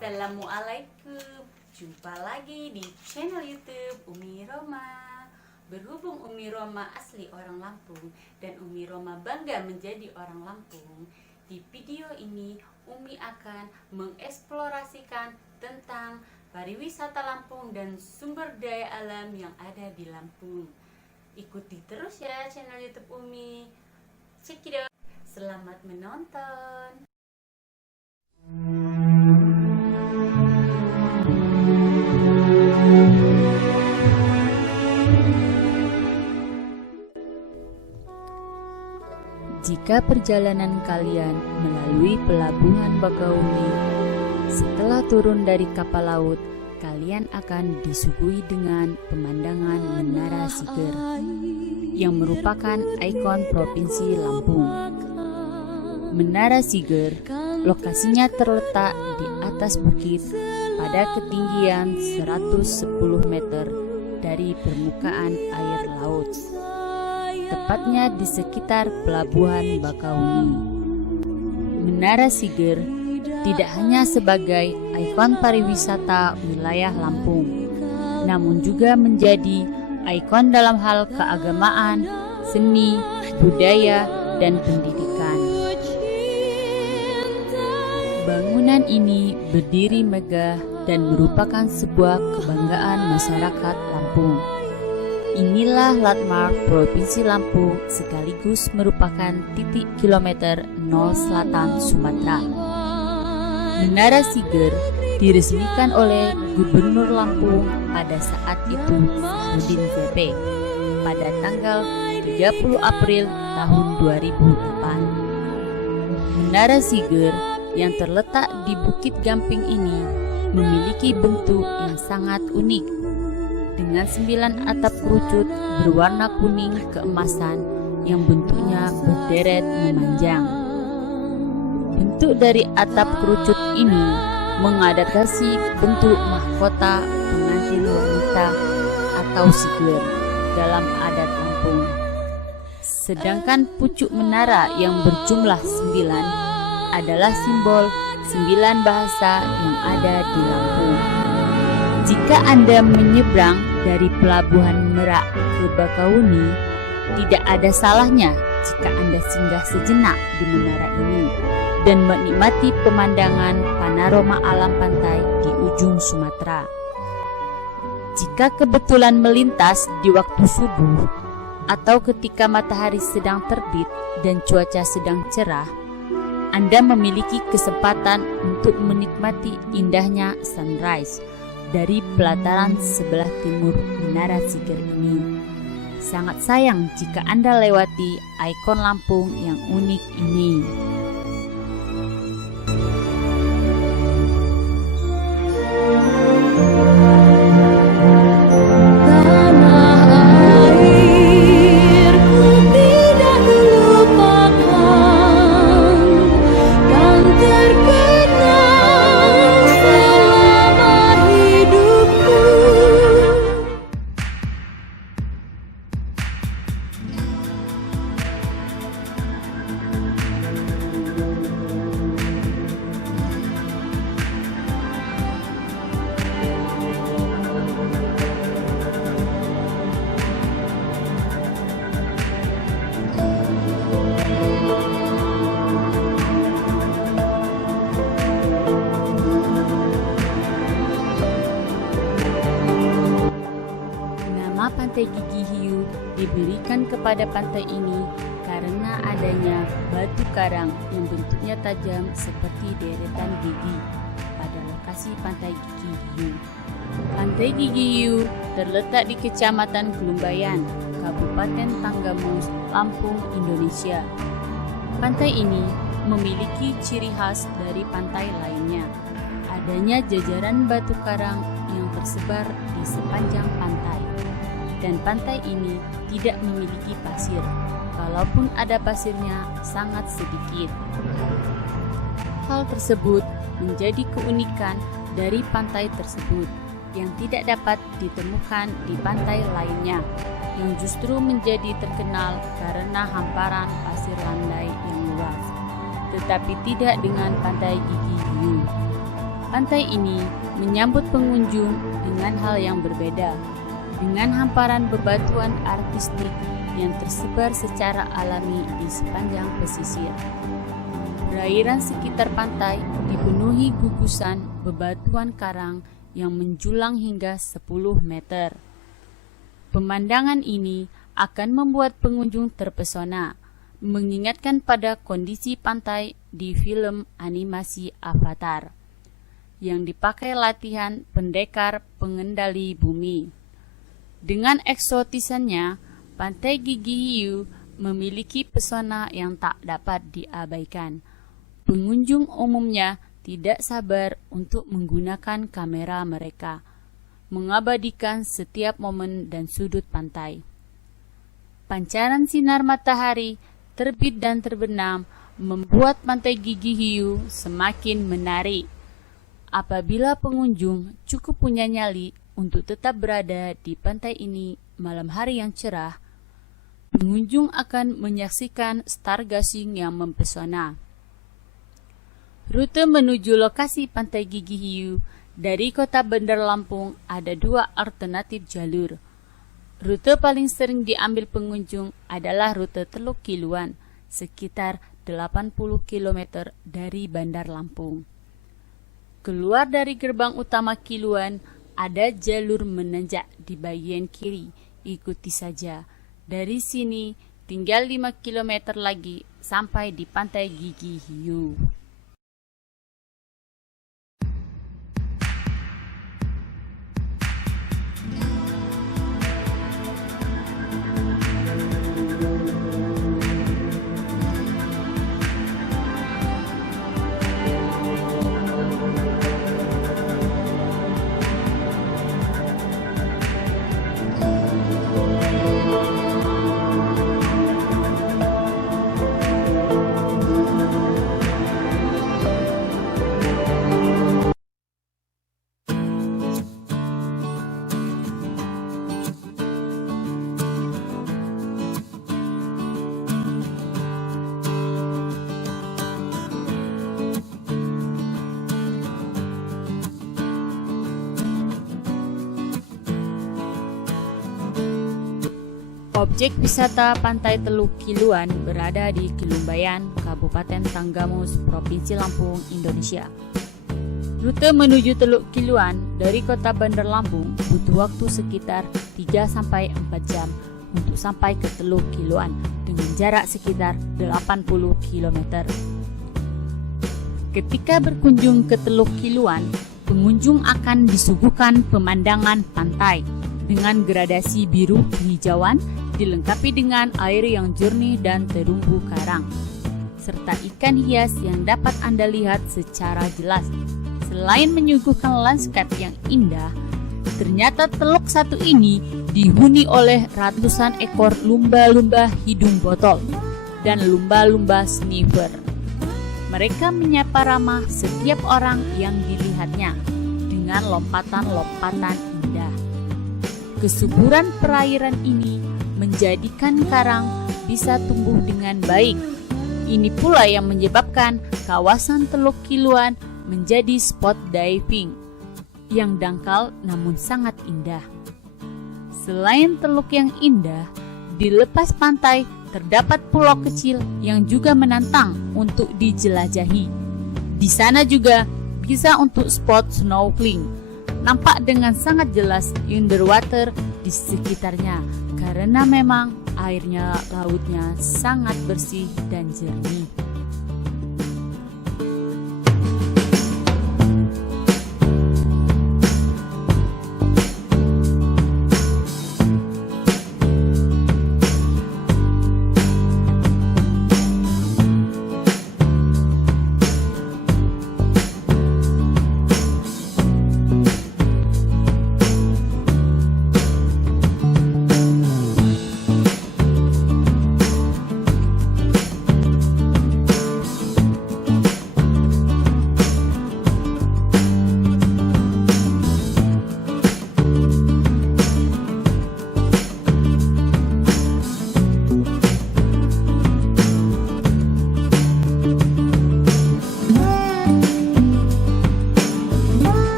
Assalamualaikum, jumpa lagi di channel YouTube Umi Roma. Berhubung Umi Roma asli orang Lampung dan Umi Roma bangga menjadi orang Lampung, di video ini Umi akan mengeksplorasikan tentang pariwisata Lampung dan sumber daya alam yang ada di Lampung. Ikuti terus ya channel YouTube Umi. Check it out. Selamat menonton. Jika perjalanan kalian melalui pelabuhan Bakauni, setelah turun dari kapal laut, kalian akan disuguhi dengan pemandangan Menara Siger yang merupakan ikon Provinsi Lampung. Menara Siger lokasinya terletak di atas bukit pada ketinggian 110 meter dari permukaan air laut, tepatnya di sekitar pelabuhan Bakauni. Menara Siger tidak hanya sebagai ikon pariwisata wilayah Lampung, namun juga menjadi ikon dalam hal keagamaan, seni, budaya, dan pendidikan. Bangunan ini berdiri megah dan merupakan sebuah kebanggaan masyarakat Lampung. Inilah landmark Provinsi Lampung sekaligus merupakan titik kilometer 0 selatan Sumatera. Menara Siger diresmikan oleh Gubernur Lampung pada saat itu Sahrudin VP pada tanggal 30 April tahun 2008. Menara Siger yang terletak di Bukit Gamping ini memiliki bentuk yang sangat unik, dengan 9 atap kerucut berwarna kuning keemasan yang bentuknya berderet memanjang. Bentuk dari atap kerucut ini mengadaptasi bentuk mahkota pengantin wanita atau siger dalam adat Lampung. Sedangkan pucuk menara yang berjumlah 9 adalah simbol 9 bahasa yang ada di Lampung. Jika Anda menyeberang dari Pelabuhan Merak ke Bakauni, tidak ada salahnya jika Anda singgah sejenak di menara ini dan menikmati pemandangan panorama alam pantai di ujung Sumatera. Jika kebetulan melintas di waktu subuh atau ketika matahari sedang terbit dan cuaca sedang cerah, Anda memiliki kesempatan untuk menikmati indahnya sunrise dari pelataran sebelah timur Menara Siger ini. Sangat sayang jika Anda lewati ikon Lampung yang unik ini. Pantai Gigi Hiu diberikan kepada pantai ini karena adanya batu karang yang bentuknya tajam seperti deretan gigi pada lokasi Pantai Gigi Hiu. Pantai Gigi Hiu terletak di Kecamatan Kelumbayan, Kabupaten Tanggamus, Lampung, Indonesia. Pantai ini memiliki ciri khas dari pantai lainnya, adanya jajaran batu karang yang tersebar di sepanjang pantai. Dan pantai ini tidak memiliki pasir, kalaupun ada pasirnya sangat sedikit. Hal tersebut menjadi keunikan dari pantai tersebut yang tidak dapat ditemukan di pantai lainnya, yang justru menjadi terkenal karena hamparan pasir landai yang luas, tetapi tidak dengan Pantai Gigi Hiu. Pantai ini menyambut pengunjung dengan hal yang berbeda, dengan hamparan bebatuan artistik yang tersebar secara alami di sepanjang pesisir. Perairan sekitar pantai dipenuhi gugusan bebatuan karang yang menjulang hingga 10 meter. Pemandangan ini akan membuat pengunjung terpesona, mengingatkan pada kondisi pantai di film animasi Avatar yang dipakai latihan pendekar pengendali bumi. Dengan eksotisannya, Pantai Gigi Hiu memiliki pesona yang tak dapat diabaikan. Pengunjung umumnya tidak sabar untuk menggunakan kamera mereka, mengabadikan setiap momen dan sudut pantai. Pancaran sinar matahari terbit dan terbenam membuat Pantai Gigi Hiu semakin menarik. Apabila pengunjung cukup punya nyali untuk tetap berada di pantai ini malam hari yang cerah, pengunjung akan menyaksikan stargazing yang mempesona. Rute menuju lokasi Pantai Gigi Hiu dari kota Bandar Lampung ada 2 alternatif jalur. Rute paling sering diambil pengunjung adalah rute Teluk Kiluan, sekitar 80 km dari Bandar Lampung. Keluar dari gerbang utama Kiluan, ada jalur menanjak di bagian kiri. Ikuti saja. Dari sini tinggal 5 km lagi sampai di Pantai Gigi Hiu. Objek wisata Pantai Teluk Kiluan berada di Kilumbayan, Kabupaten Tanggamus, Provinsi Lampung, Indonesia. Rute menuju Teluk Kiluan dari kota Bandar Lampung butuh waktu sekitar 3-4 jam untuk sampai ke Teluk Kiluan dengan jarak sekitar 80 km. Ketika berkunjung ke Teluk Kiluan, pengunjung akan disuguhkan pemandangan pantai dengan gradasi biru kehijauan, dilengkapi dengan air yang jernih dan terumbu karang, serta ikan hias yang dapat Anda lihat secara jelas. Selain menyuguhkan lanskap yang indah, ternyata teluk satu ini dihuni oleh ratusan ekor lumba-lumba hidung botol dan lumba-lumba sniffer. Mereka menyapa ramah setiap orang yang dilihatnya dengan lompatan-lompatan indah. Kesuburan perairan ini menjadikan karang bisa tumbuh dengan baik. Ini pula yang menyebabkan kawasan Teluk Kiluan menjadi spot diving yang dangkal namun sangat indah. Selain teluk yang indah, di lepas pantai terdapat pulau kecil yang juga menantang untuk dijelajahi. Di sana juga bisa untuk spot snorkeling. Nampak dengan sangat jelas underwater di sekitarnya karena memang airnya lautnya sangat bersih dan jernih.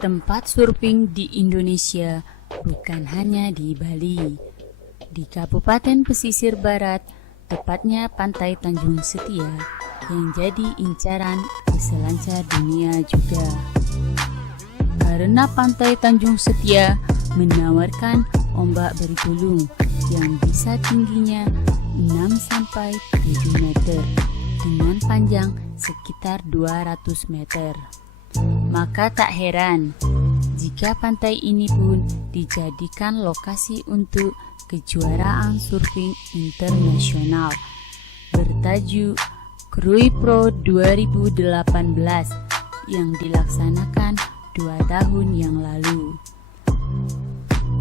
Tempat surfing di Indonesia bukan hanya di Bali. Di Kabupaten Pesisir Barat, tepatnya Pantai Tanjung Setia, yang jadi incaran peselancar dunia juga. Karena Pantai Tanjung Setia menawarkan ombak bergulung yang bisa tingginya 6-7 meter dengan panjang sekitar 200 meter. Maka tak heran jika pantai ini pun dijadikan lokasi untuk kejuaraan surfing internasional bertajuk Krui Pro 2018 yang dilaksanakan 2 tahun yang lalu.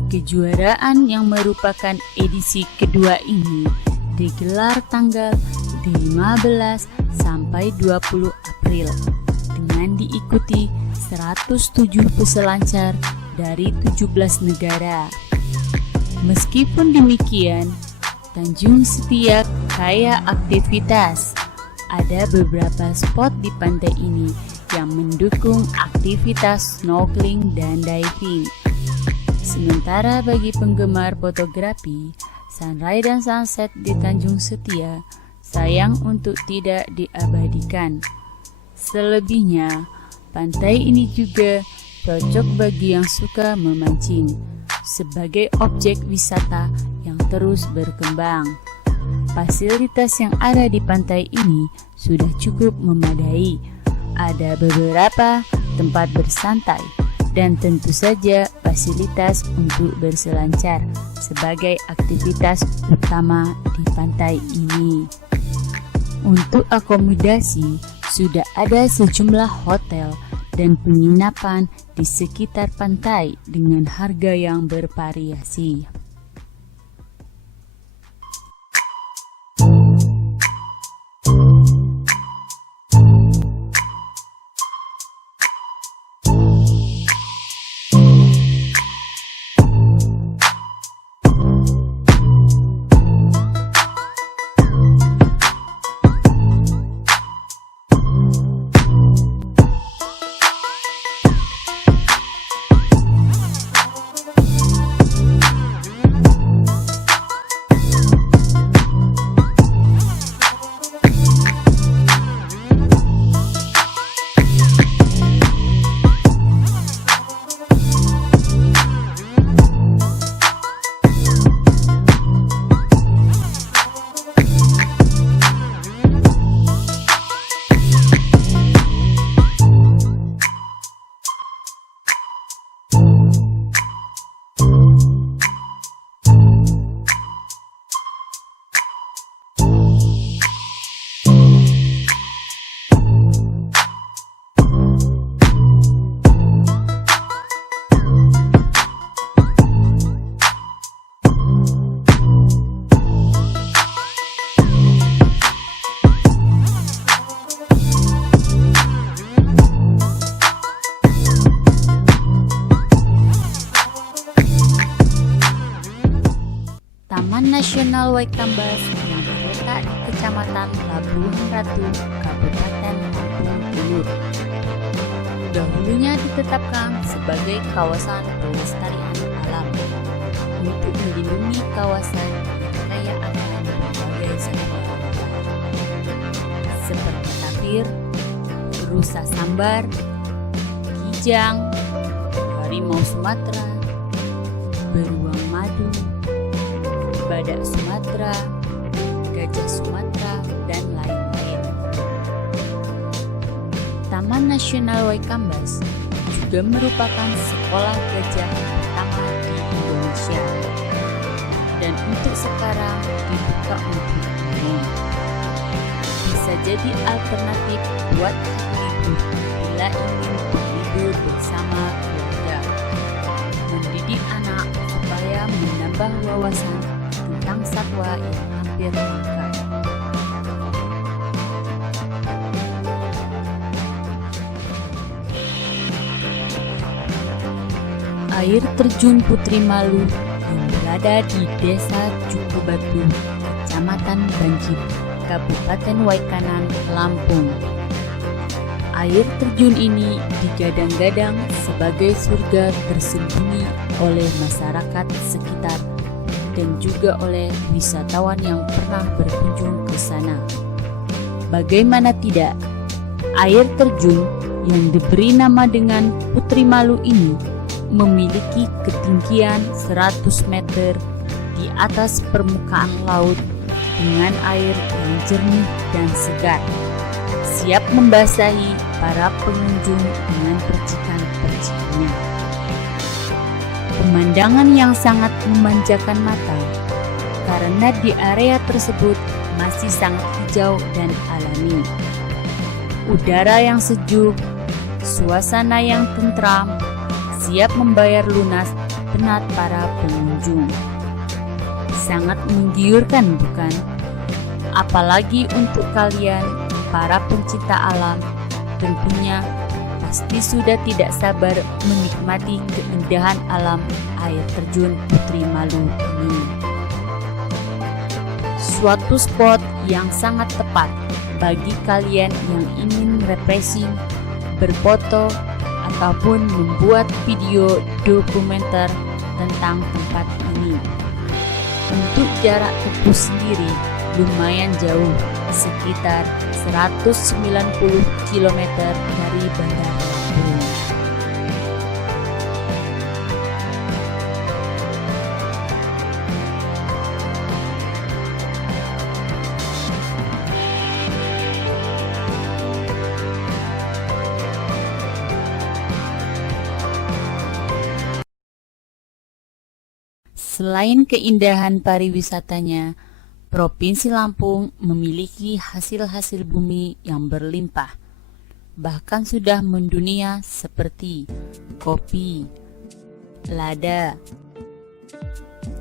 Kejuaraan yang merupakan edisi kedua ini digelar tanggal 15 sampai 20 April dengan diikuti 107 peselancar dari 17 negara. Meskipun demikian, Tanjung Setia kaya aktivitas. Ada beberapa spot di pantai ini yang mendukung aktivitas snorkeling dan diving. Sementara bagi penggemar fotografi, sunrise dan sunset di Tanjung Setia sayang untuk tidak diabadikan. Selebihnya, pantai ini juga cocok bagi yang suka memancing sebagai objek wisata yang terus berkembang. Fasilitas yang ada di pantai ini sudah cukup memadai. Ada beberapa tempat bersantai dan tentu saja fasilitas untuk berselancar sebagai aktivitas utama di pantai ini. Untuk akomodasi, sudah ada sejumlah hotel dan penginapan di sekitar pantai dengan harga yang bervariasi. Taman Nasional Waikambas yang terletak di Kecamatan Labuhan Ratu, Kabupaten Lampung Timur. Dahulunya ditetapkan sebagai kawasan pelestarian alam untuk melindungi kawasan yang kaya akan berbagai satwa seperti tapir, rusa sambar, kijang, harimau Sumatera, beruang madu, badak Sumatera, gajah Sumatera, dan lain-lain. Taman Nasional Waikambas juga merupakan sekolah gajah pertama di Indonesia dan untuk sekarang dibuka untuk umum. Bisa jadi alternatif buat libur bila ingin berlibur bersama keluarga, mendidik anak supaya menambah wawasan tentang satwa yang hampir langka. Air terjun Putri Malu yang berada di Desa Cukubatu, Kecamatan Banjir, Kabupaten Waikanan, Lampung. Air terjun ini digadang-gadang sebagai surga tersembunyi oleh masyarakat sekitar dan juga oleh wisatawan yang pernah berkunjung ke sana. Bagaimana tidak, air terjun yang diberi nama dengan Putri Malu ini memiliki ketinggian 100 meter di atas permukaan laut dengan air yang jernih dan segar, siap membasahi para pengunjung dengan percikan-percikannya. Pemandangan yang sangat memanjakan mata karena di area tersebut masih sangat hijau dan alami. Udara yang sejuk, suasana yang tentram, siap membayar lunas penat para pengunjung. Sangat menggiurkan, bukan? Apalagi untuk kalian para pencinta alam, tentunya pasti sudah tidak sabar menikmati keindahan alam air terjun Putri Malu ini. Suatu spot yang sangat tepat bagi kalian yang ingin refreshing, berfoto, ataupun membuat video dokumenter tentang tempat ini. Untuk jarak tempuh sendiri lumayan jauh, sekitar 190 km dari Bandar Lampung. Selain keindahan pariwisatanya, Provinsi Lampung memiliki hasil-hasil bumi yang berlimpah, bahkan sudah mendunia seperti kopi, lada,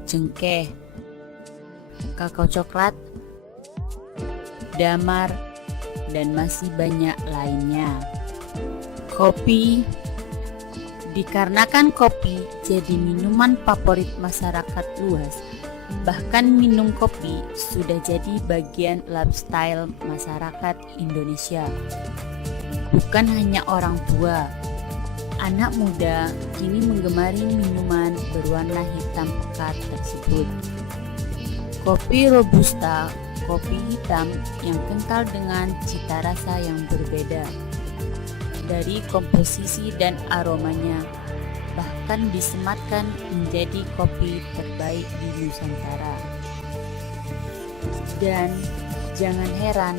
cengkeh, kakao coklat, damar, dan masih banyak lainnya. Kopi, dikarenakan kopi jadi minuman favorit masyarakat luas, bahkan minum kopi sudah jadi bagian lifestyle masyarakat Indonesia. Bukan hanya orang tua, anak muda kini menggemari minuman berwarna hitam pekat tersebut. Kopi Robusta, kopi hitam yang kental dengan cita rasa yang berbeda. Dari komposisi dan aromanya, bahkan disematkan menjadi kopi terbaik di Nusantara. Dan jangan heran,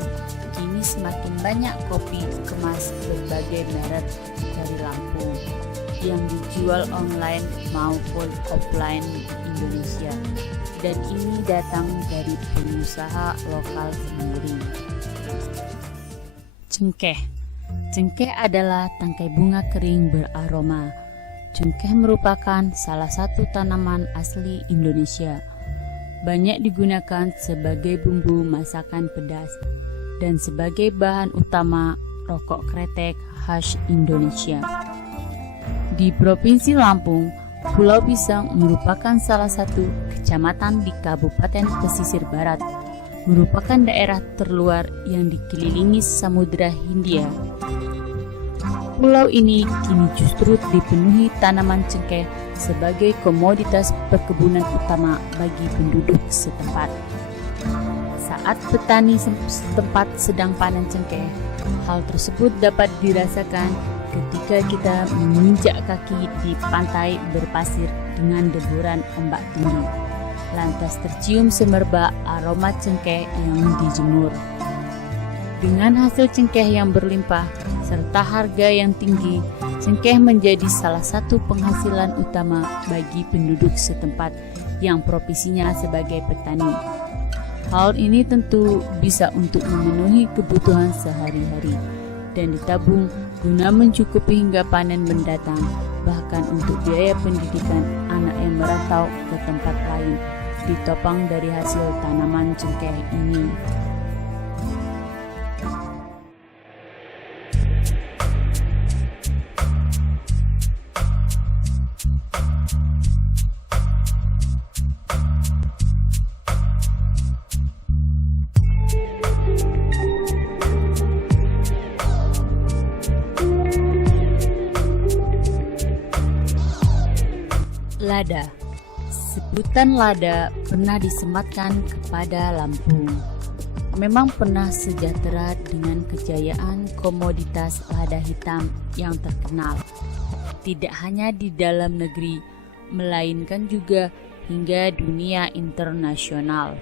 kini semakin banyak kopi kemas berbagai merek dari Lampung yang dijual online maupun offline Indonesia, dan ini datang dari pengusaha lokal sendiri. Cengkeh adalah tangkai bunga kering beraroma. Cengkeh merupakan salah satu tanaman asli Indonesia. Banyak digunakan sebagai bumbu masakan pedas dan sebagai bahan utama rokok kretek khas Indonesia. Di Provinsi Lampung, Pulau Pisang merupakan salah satu kecamatan di Kabupaten Pesisir Barat, merupakan daerah terluar yang dikelilingi Samudra Hindia. Pulau ini kini justru dipenuhi tanaman cengkeh sebagai komoditas perkebunan utama bagi penduduk setempat. Saat petani setempat sedang panen cengkeh, hal tersebut dapat dirasakan ketika kita menginjak kaki di pantai berpasir dengan deburan ombak tinggi. Lantas tercium semerbak aroma cengkeh yang dijemur. Dengan hasil cengkeh yang berlimpah serta harga yang tinggi, cengkeh menjadi salah satu penghasilan utama bagi penduduk setempat yang profesinya sebagai petani. Hal ini tentu bisa untuk memenuhi kebutuhan sehari-hari dan ditabung guna mencukupi hingga panen mendatang, bahkan untuk biaya pendidikan anak yang merantau ke tempat lain ditopang dari hasil tanaman cengkeh ini. Lada. Sebutan lada pernah disematkan kepada Lampung. Memang pernah sejahtera dengan kejayaan komoditas lada hitam yang terkenal. Tidak hanya di dalam negeri, melainkan juga hingga dunia internasional.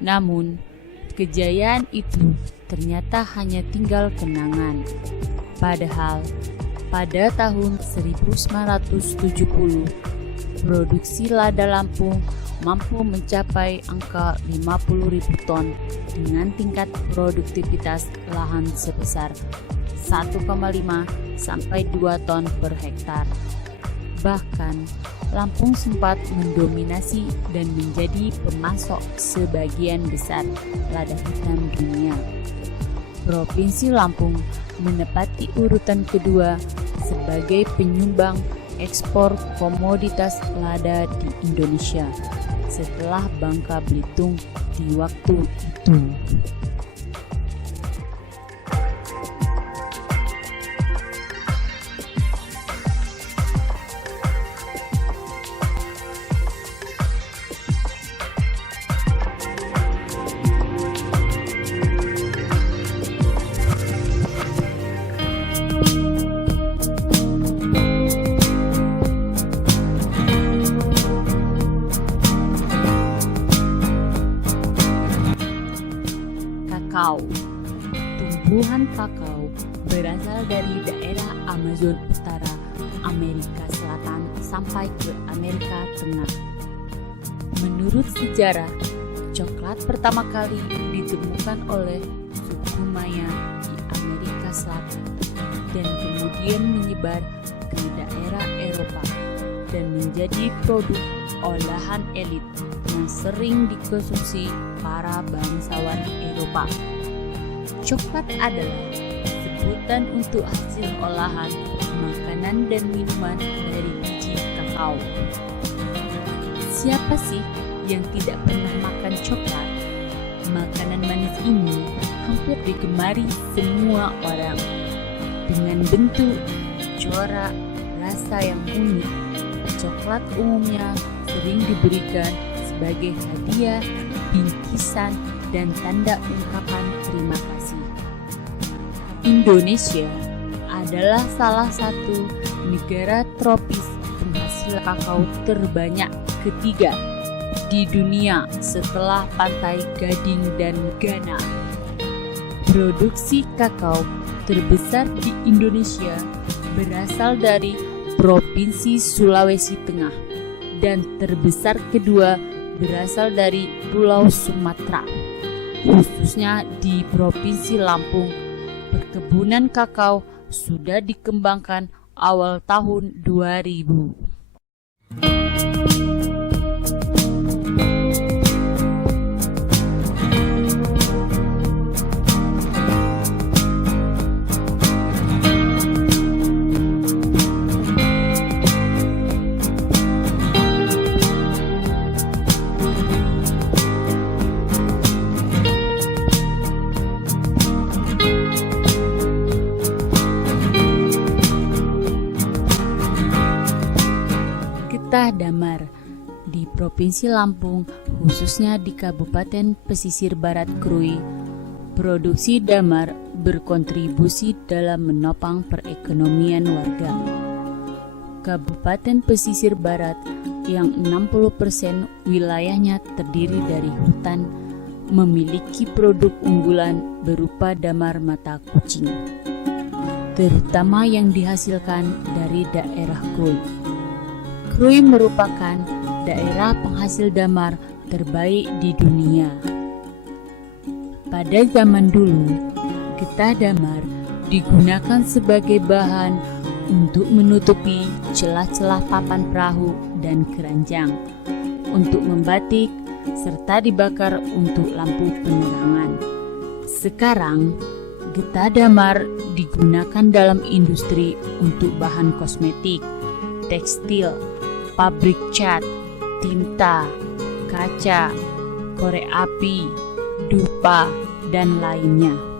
Namun, kejayaan itu ternyata hanya tinggal kenangan. Padahal, pada tahun 1970, produksi lada Lampung mampu mencapai angka 50.000 ton dengan tingkat produktivitas lahan sebesar 1,5 sampai 2 ton per hektar. Bahkan, Lampung sempat mendominasi dan menjadi pemasok sebagian besar lada hitam dunia. Provinsi Lampung menempati urutan kedua sebagai penyumbang ekspor komoditas lada di Indonesia setelah Bangka Belitung di waktu itu. Kakao. Tumbuhan kakao berasal dari daerah Amazon Utara, Amerika Selatan sampai ke Amerika Tengah. Menurut sejarah, coklat pertama kali ditemukan oleh suku Maya di Amerika Selatan dan kemudian menyebar ke daerah Eropa dan menjadi produk olahan elit yang sering dikonsumsi para bangsawan Eropa. Coklat adalah sebutan untuk hasil olahan makanan dan minuman dari biji kakao. Siapa sih yang tidak pernah makan coklat? Makanan manis ini hampir digemari semua orang. Dengan bentuk, corak, rasa yang unik, coklat umumnya sering diberikan sebagai hadiah, bingkisan, dan tanda ungkapan terima kasih. Indonesia adalah salah satu negara tropis penghasil kakao terbanyak ketiga di dunia setelah Pantai Gading dan Ghana. Produksi kakao terbesar di Indonesia berasal dari Provinsi Sulawesi Tengah dan terbesar kedua berasal dari Pulau Sumatera, khususnya di Provinsi Lampung. Perkebunan kakao sudah dikembangkan awal tahun 2000. Getah Damar di Provinsi Lampung, khususnya di Kabupaten Pesisir Barat Krui. Produksi damar berkontribusi dalam menopang perekonomian warga. Kabupaten Pesisir Barat yang 60% wilayahnya terdiri dari hutan memiliki produk unggulan berupa damar mata kucing, terutama yang dihasilkan dari daerah Krui. Krui merupakan daerah penghasil damar terbaik di dunia. Pada zaman dulu, getah damar digunakan sebagai bahan untuk menutupi celah-celah papan perahu dan keranjang, untuk membatik, serta dibakar untuk lampu penerangan. Sekarang, getah damar digunakan dalam industri untuk bahan kosmetik, tekstil, pabrik cat, tinta, kaca, korek api, dupa, dan lainnya.